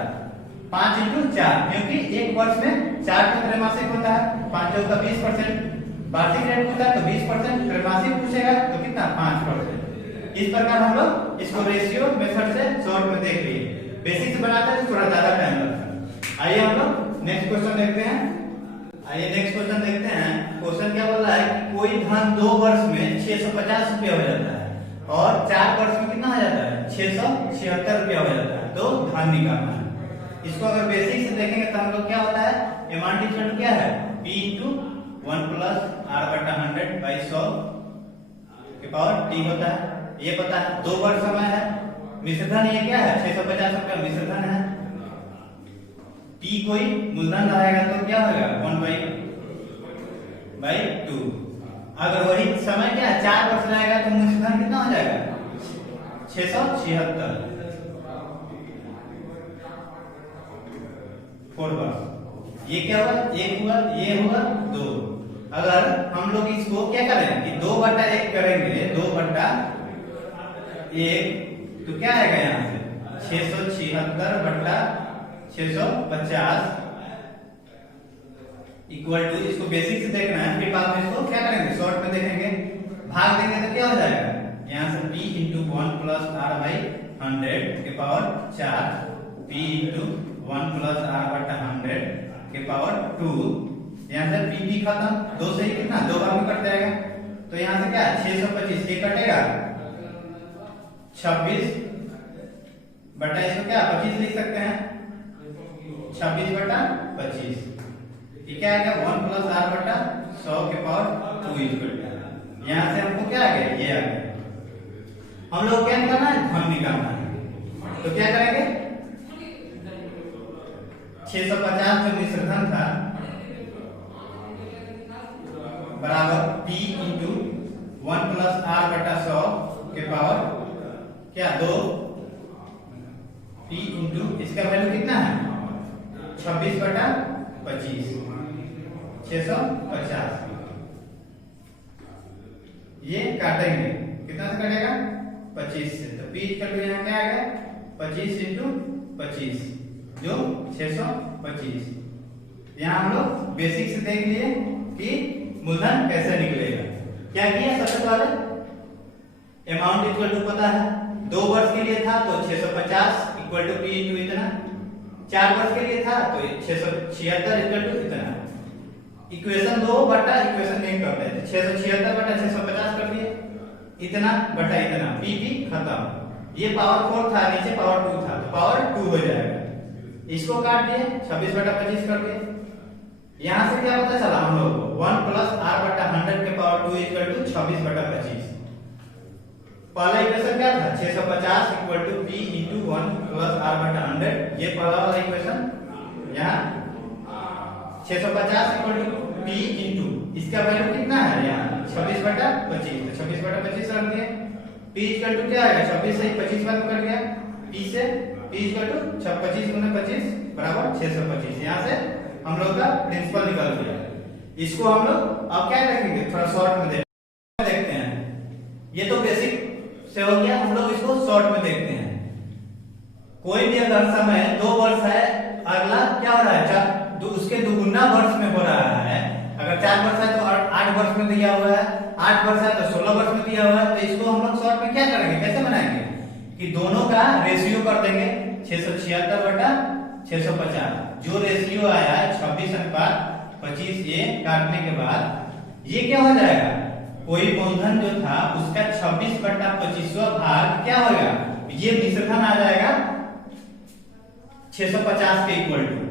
5 इंटू 4, क्योंकि एक वर्ष में 4 त्रैमासिक होता है, 5 का 20%। वार्षिक रेट पूछता है तो 20%, त्रैमासिक पूछेगा तो कितना, 5%। इस प्रकार हम लोग इसको रेशियो मेथड से शॉर्ट में देख लिए, बेसिक से बनाते हैं तो थोड़ा ज्यादा टाइम लगता है। आइए हम लोग नेक्स्ट क्वेश्चन देखते हैं। आइए नेक्स्ट क्वेश्चन देखते हैं। क्वेश्चन क्या बोल रहा है कि कोई धन 2 वर्ष में 650 रुपया हो जाता है और 4 वर्ष में कितना हो जाता है, 676 रुपया हो जाता है, तो धन निकालना है। इसको अगर बेसिक से देखेंगे तो हम लोग क्या होता है, अमाउंट इक्वल टू क्या है, P into 1 plus R/100 by 100 के पावर T होता है। ये पता है 2 वर्ष समय है, मिश्रधन ये क्या है, 650 रुपया मिश्रधन है। P कोई मूलधन रहेगा तो क्या होगा, 1/2। अगर वही समय क्या है, 4 वर्ष रहेगा तो मिश्रधन कितना हो जाएगा, 676। 4 वर्ष, ये क्या हुआ, 1 हुआ, ये हुआ 2। अगर हम लोग इसको क्या करें कि 2/1 करेंगे, 2/1 तो क्या आएगा यहाँ से 676/650 इक्वल टू, इसको बेसिक से देखना है, फिर बाद में इसको क्या करेंगे, शॉर्ट में देखेंगे, भाग देंगे तो क्या हो जाएगा, यहाँ से P इंटू 1 प्लस R/100 के power 4, P into 1 plus R/100 के पावर 2। यहाँ से P खत्म, 2 से ही कितना, 2 भाग में कट जाएगा, तो यहाँ से क्या 625 ये कटेगा 26 बटा इसको क्या 25 लिख सकते हैं, 26/25। ये क्या आएगा, 1 प्लस R/100 के पावर 2 इक्वल। यहाँ से हमको क्या आ गया, ये आ गया। हम लोग क्या करना है, धन निकालना है, तो क्या करेंगे, 650 जो मिश्रधन था बराबर P इंटू 1 प्लस R/100 के पावर क्या 2, P इंटू इसका वैल्यू कितना है, 26/25, 650। ये काटेंगे, कितना से कटेगा, 25 से, तो P का यहाँ क्या आएगा, 25 इंटू 25 जो 625। यहाँ हम लोग बेसिक से देख लिए कि मूलधन कैसे निकलेगा। क्या किया, सबसे पहले अमाउंट इक्वल टू पता है, 2 वर्ष के लिए था तो 650 इक्वल टू P इंटू इतना, 4 वर्ष के लिए था तो 676 इक्वल टू इतना। इक्वेशन 2 बटा इक्वेशन 1 कर देते, 676/650 कर दिए, इतना बटा इतना, P खत्म। ये पावर 4 था, नीचे पावर 2 था, तो पावर 2 हो जाएगा। इसको काट दिए, 26/25 कर दिए। यहाँ से क्या पता चला हम लोग को, 1 प्लस R/100 के पावर 2 इक्वल टू 26/25। पहला इक्वेशन क्या था, 650 equal to P into 1 plus R/100, ये पहला वाला इक्वेशन। यहाँ 650 इक्वल टू P इंटू इसका वैल्यू कितना है, यहाँ 26/25, तो 26/25 रख दिए। P इक्वल टू क्या आएगा, 26 से 25 बार कर दिया, P से P इक्वल टू 25 गुना 25 बराबर 625। यहाँ से हम लोग का प्रिंसिपल निकल गया। इसको हम लोग अब क्या देखेंगे, थोड़ा शॉर्ट में देखते हैं। ये तो बेसिक से हो गया, हम लोग इसको शॉर्ट में देखते हैं। कोई भी अगर समय 2 वर्ष है, अगला क्या हो रहा है, उसके दुगुना वर्ष में हो रहा है। अगर 4 वर्ष है तो 8 वर्ष में दिया हुआ है, 8 वर्ष है तो 16 वर्ष में दिया हुआ है। तो इसको हम लोग शॉर्ट में क्या करेंगे, कैसे बनाएंगे कि दोनों का रेशियो कर देंगे 676 बटा 650। जो रेशियो आया है 26:25, ये काटने के बाद ये क्या हो जाएगा, कोई मूलधन जो था उसका 26/25वां भाग क्या होगा, ये मिश्रधन आ जाएगा 650 के equal to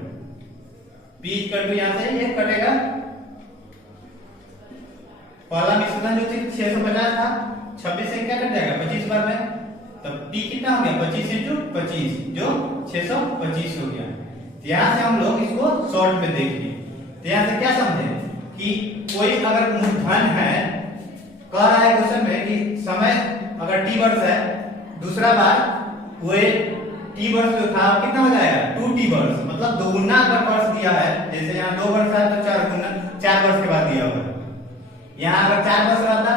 P equal to, यहां से ये कटेगा, पहला मिश्रधन जो 650 था, 26 से क्या कट जाएगा 25 बार में, तब P कितना हो गया 25 × 25 जो 625 हो गया। यहां से हम लोग इसको शॉर्ट में देखिए। तो यहां से क्या समझे कि कोई अगर मूलधन है, कह रहा है क्वेश्चन में कि समय अगर t वर्ष है, दूसरा बार वो t वर्ष जो था कितना हो जाएगा 2t वर्ष, मतलब दोगुना अगर वर्ष दिया है, जैसे यहाँ 2 वर्ष है तो 4 वर्ष के बाद दिया हुआ है। यहाँ अगर 4 वर्ष रहता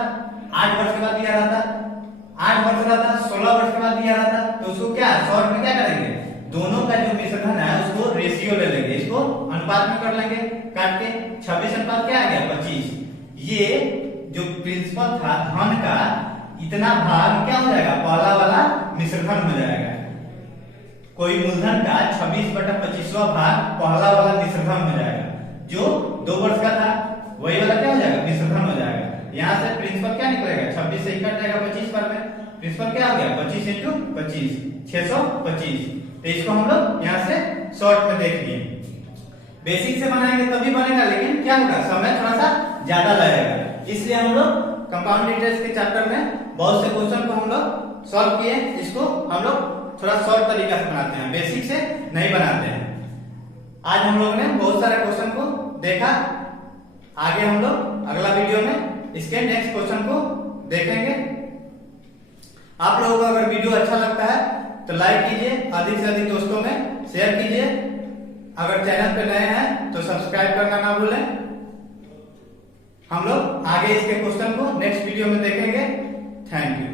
8 वर्ष के बाद दिया रहता, 8 वर्ष रहता 16 वर्ष के बाद दिया रहता, तो उसको क्या शॉर्ट में क्या करेंगे, दोनों का जो मिश्रधन है उसको रेशियो ले लेंगे, इसको अनुपात में कर लेंगे, काट के 26 अनुपात क्या आ गया 25। ये जो प्रिंसिपल था धन का इतना भाग क्या हो जाएगा, पहला वाला मिश्रधन हो जाएगा। कोई मूलधन का 26/25वां भाग पहला वाला मिश्रधन हो जाएगा, जो 2 वर्ष का था वही वाला क्या हो जाएगा मिश्रधन हो जाएगा। यहाँ से प्रिंसिपल क्या निकलेगा, 26 से कट जाएगा 25 बार में, प्रिंसिपल क्या हो गया 25 × 25 625। तो इसको हम लोग यहाँ से शॉर्ट में देख लिए। बेसिक से बनाएंगे तभी बनेगा, लेकिन क्या होगा समय थोड़ा सा ज्यादा लगेगा, इसलिए हम लोग कंपाउंड इंटरेस्ट के चैप्टर में बहुत से क्वेश्चन को हम लोग सॉल्व किए। इसको हम लोग थोड़ा शॉर्ट तरीका से बनाते हैं, बेसिक से नहीं बनाते हैं। आज हम लोग ने बहुत सारे क्वेश्चन को देखा, आगे हम लोग अगला वीडियो में इसके नेक्स्ट क्वेश्चन को देखेंगे। आप लोगों को अगर वीडियो अच्छा लगता है तो लाइक कीजिए, अधिक से अधिक दोस्तों में शेयर कीजिए। अगर चैनल पे नए हैं तो सब्सक्राइब करना ना भूलें। हम लोग आगे इसके क्वेश्चन को नेक्स्ट वीडियो में देखेंगे। Thank you.